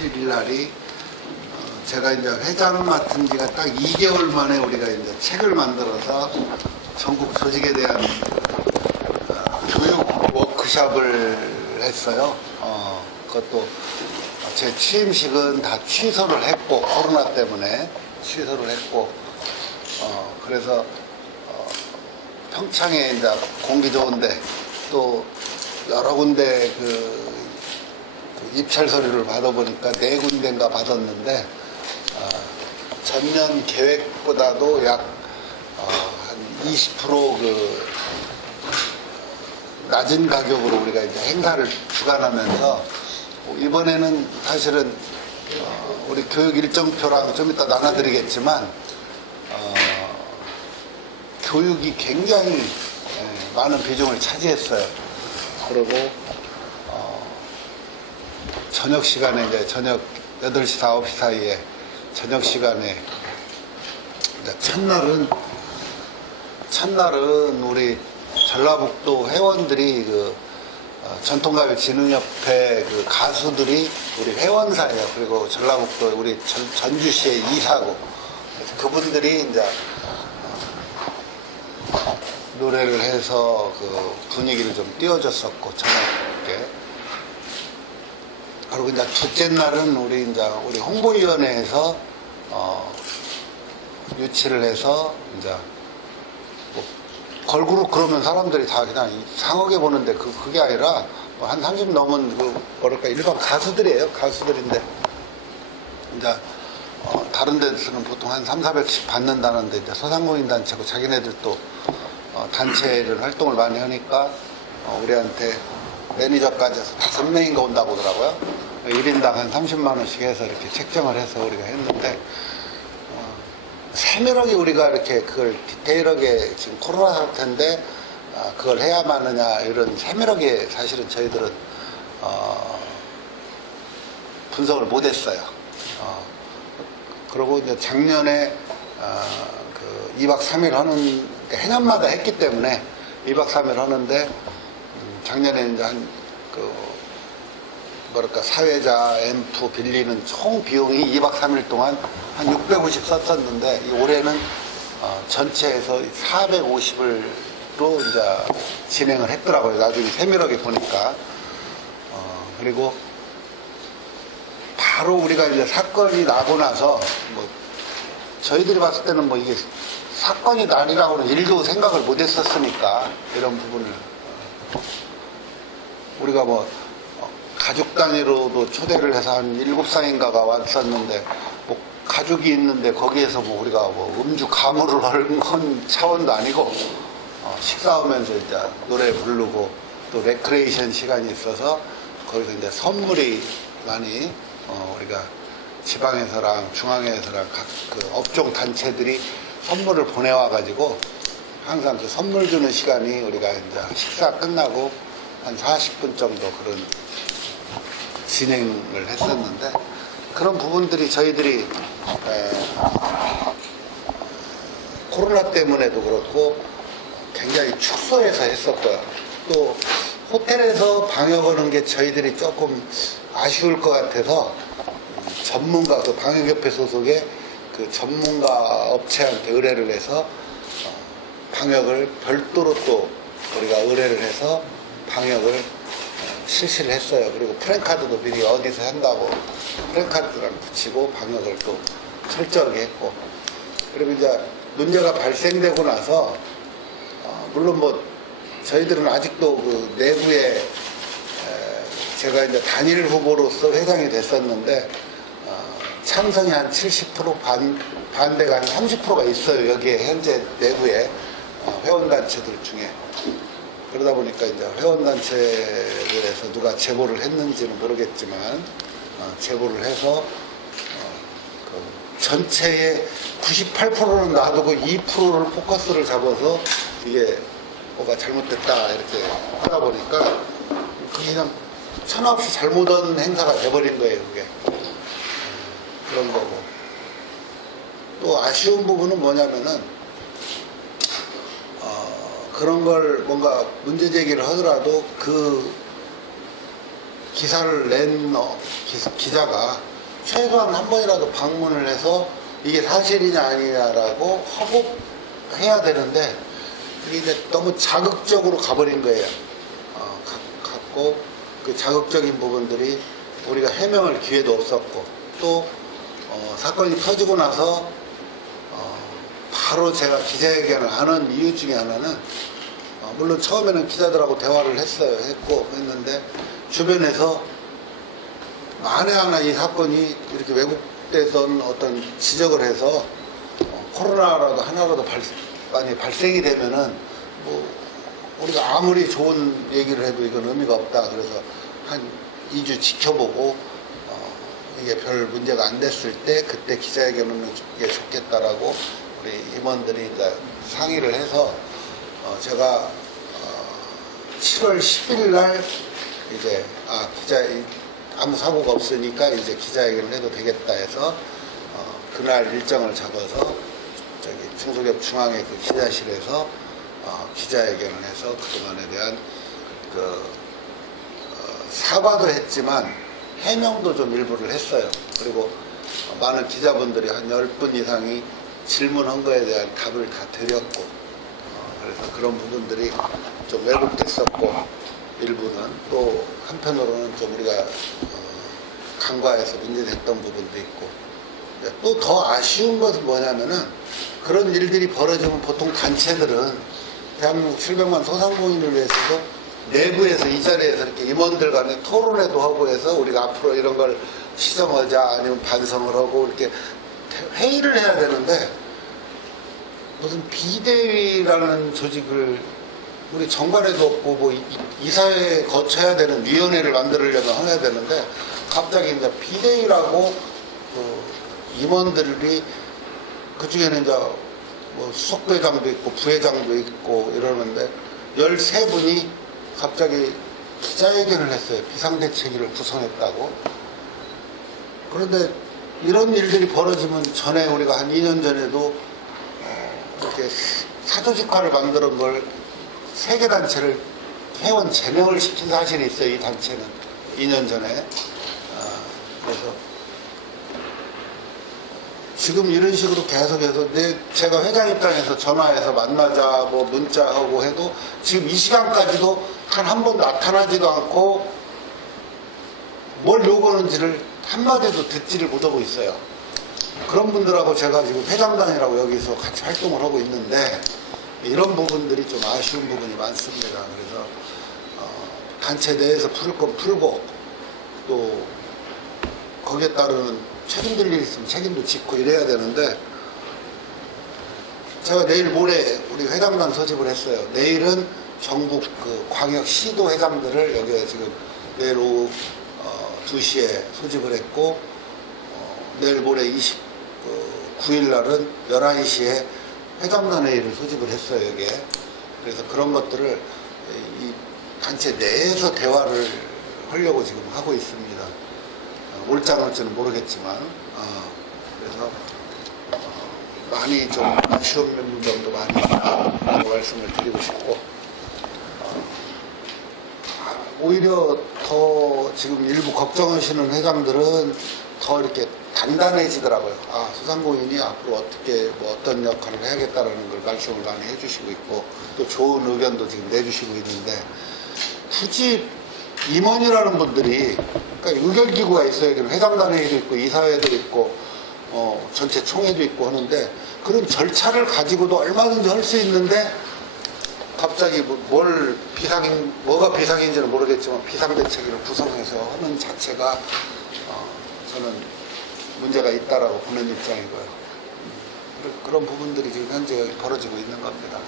27일 날이 제가 이제 회장을 맡은 지가 딱 2개월 만에 우리가 이제 책을 만들어서 전국 조직에 대한 교육 워크숍을 했어요. 그것도 제 취임식은 다 취소를 했고, 코로나 때문에 취소를 했고, 그래서 평창에 이제 공기 좋은데 또 여러 군데 그 입찰 서류를 받아보니까 4군데인가 받았는데 전년 계획보다도 약 한 20% 낮은 가격으로 우리가 이제 행사를 주관하면서 이번에는 사실은 우리 교육 일정표랑 좀 이따 나눠드리겠지만 교육이 굉장히 많은 비중을 차지했어요. 그리고 저녁 시간에 이제 저녁 8시, 9시 사이에 저녁 시간에 첫날은 우리 전라북도 회원들이 그 전통가요진흥협회 그 가수들이 우리 회원사예요. 그리고 전라북도 우리 전주시의 이사고 그분들이 이제 노래를 해서 그 분위기를 좀 띄워줬었고 저녁에. 그리고 이제 둘째 날은 우리 홍보위원회에서 유치를 해서 이제 뭐 걸그룹 그러면 사람들이 다 그냥 이상하게 보는데 그게 아니라 한 30 넘은 뭐랄까 일반 가수들이에요. 가수들인데 이제 다른 데서는 보통 한 300~400씩 받는다는데 이제 소상공인 단체고 자기네들도 단체를 활동을 많이 하니까 우리한테 매니저까지 해서 5명인가 온다고 하더라고요. 1인당 한 30만원씩 해서 이렇게 책정을 해서 우리가 했는데 세밀하게 우리가 이렇게 그걸 디테일하게 지금 코로나 상태인데 그걸 해야만 하느냐 이런 세밀하게 사실은 저희들은 분석을 못했어요. 그리고 이제 작년에 그 2박 3일 하는 해년마다 했기 때문에 2박 3일 하는데 작년에 이제 뭐랄까 사회자 앰프 빌리는 총 비용이 2박 3일 동안 한 650 썼었는데 올해는 전체에서 450을로 이제 진행을 했더라고요. 나중에 세밀하게 보니까. 그리고 바로 우리가 이제 사건이 나고 나서 뭐 저희들이 봤을 때는 뭐 이게 사건이 아니라고는 일도 생각을 못 했었으니까 이런 부분을 우리가 뭐 가족 단위로도 초대를 해서 한 7상인가가 왔었는데 뭐 가족이 있는데 거기에서 뭐 우리가 뭐 음주 가무를 하는 차원도 아니고 식사하면서 이제 노래 부르고 또 레크레이션 시간이 있어서 거기서 이제 선물이 많이 우리가 지방에서랑 중앙에서랑 각 그 업종 단체들이 선물을 보내와 가지고 항상 그 선물 주는 시간이 우리가 이제 식사 끝나고 한 40분 정도 그런 진행을 했었는데 그런 부분들이 저희들이 코로나 때문에도 그렇고 굉장히 축소해서 했었고요. 또 호텔에서 방역하는 게 저희들이 조금 아쉬울 것 같아서 전문가 그 방역협회 소속의 그 전문가 업체한테 의뢰를 해서 방역을 별도로 또 우리가 의뢰를 해서 방역을 실시를 했어요. 그리고 프랜카드도 미리 어디서 한다고 프랜카드랑 붙이고 방역을 또 철저하게 했고 그리고 이제 문제가 발생되고 나서 물론 뭐 저희들은 아직도 그 내부에 제가 이제 단일 후보로서 회장이 됐었는데 찬성이 한 70% 반대가 한 30%가 있어요. 여기에 현재 내부에 회원단체들 중에. 그러다 보니까 이제 회원단체들에서 누가 제보를 했는지는 모르겠지만 제보를 해서 그 전체의 98%는 놔두고 2%를 포커스를 잡아서 이게 뭐가 잘못됐다 이렇게 하다 보니까 그냥 천하 없이 잘못한 행사가 돼버린 거예요. 그게 그런 거고 또 아쉬운 부분은 뭐냐면은 그런 걸 뭔가 문제 제기를 하더라도 그 기사를 낸 기자가 최소한 한 번이라도 방문을 해서 이게 사실이냐 아니냐라고 하고 해야 되는데 이게 이제 너무 자극적으로 가버린 거예요. 갖고 그 자극적인 부분들이 우리가 해명할 기회도 없었고 또 사건이 터지고 나서 바로 제가 기자회견을 안 한 이유 중에 하나는 물론 처음에는 기자들하고 대화를 했는데 주변에서 만에 하나 이 사건이 이렇게 왜곡되던 어떤 지적을 해서 코로나라도 하나라도 많이 발생이 되면은 뭐 우리가 아무리 좋은 얘기를 해도 이건 의미가 없다. 그래서 한 2주 지켜보고 이게 별 문제가 안 됐을 때 그때 기자회견을 하는 게 좋겠다라고 우리 임원들이 이제 상의를 해서 제가 7월 10일 날 이제 아무 사고가 없으니까 이제 기자회견을 해도 되겠다 해서 그날 일정을 잡아서 저기 중소기업 중앙회 그 기자실에서 기자회견을 해서 그동안에 대한 사과도 했지만 해명도 좀 일부를 했어요. 그리고 많은 기자분들이 한 10분 이상이 질문한 거에 대한 답을 다 드렸고 그래서 그런 부분들이 좀 왜곡됐었고 일부는 또 한편으로는 좀 우리가 간과해서 문제됐던 부분도 있고 또 더 아쉬운 것은 뭐냐면은 그런 일들이 벌어지면 보통 단체들은 대한민국 700만 소상공인을 위해서도 내부에서 이 자리에서 이렇게 임원들 간에 토론회도 하고 해서 우리가 앞으로 이런 걸 시정하자 아니면 반성을 하고 이렇게 회의를 해야 되는데 무슨 비대위라는 조직을 우리 정관에도 없고 뭐 이사회에 거쳐야 되는 위원회를 만들려면 해야 되는데 갑자기 이제 비대위라고 임원들이 그중에는 이제 뭐 수석부회장도 있고 부회장도 있고 이러는데 13분이 갑자기 기자회견을 했어요. 비상대책위를 구성했다고. 그런데 이런 일들이 벌어지면 전에 우리가 한 2년 전에도 이렇게 사조직화를 만드는 걸 3개 단체를 회원 제명을 시킨 사실이 있어요. 이 단체는 2년 전에. 그래서 지금 이런 식으로 계속해서 제가 회장 입장에서 전화해서 만나자 뭐 문자하고 해도 지금 이 시간까지도 한 번 나타나지도 않고 뭘 요구하는지를 한마디도 듣지를 못하고 있어요. 그런 분들하고 제가 지금 회장단이라고 여기서 같이 활동을 하고 있는데 이런 부분들이 좀 아쉬운 부분이 많습니다. 그래서 단체 내에서 풀 건 풀고 또 거기에 따르는 책임질 일이 있으면 책임도 짓고 이래야 되는데 제가 내일 모레 우리 회장단 소집을 했어요. 내일은 전국 그 광역 시도 회장들을 여기에 지금 내일 오후 2시에 소집을 했고 내일 모레 29일 날은 11시에 회장단 회의를 소집을 했어요. 여기에. 그래서 그런 것들을 이 단체 내에서 대화를 하려고 지금 하고 있습니다. 옳지 않을지는 모르겠지만 그래서 많이 좀 아쉬운 점도 많이 있다고 말씀을 드리고 싶고 오히려 더 지금 일부 걱정하시는 회장들은 더 이렇게 단단해지더라고요. 소상공인이 앞으로 어떻게 어떤 역할을 해야겠다라는 걸 말씀을 많이 해주시고 있고 또 좋은 의견도 지금 내주시고 있는데 굳이 임원이라는 분들이 그러니까 의결기구가 있어요. 회장단 회의도 있고 이사회도 있고 전체 총회도 있고 하는데 그런 절차를 가지고도 얼마든지 할 수 있는데 갑자기 뭐가 비상인지는 모르겠지만 비상대책위를 구성해서 하는 자체가 저는 문제가 있다라고 보는 입장이고요. 그런 부분들이 지금 현재 벌어지고 있는 겁니다.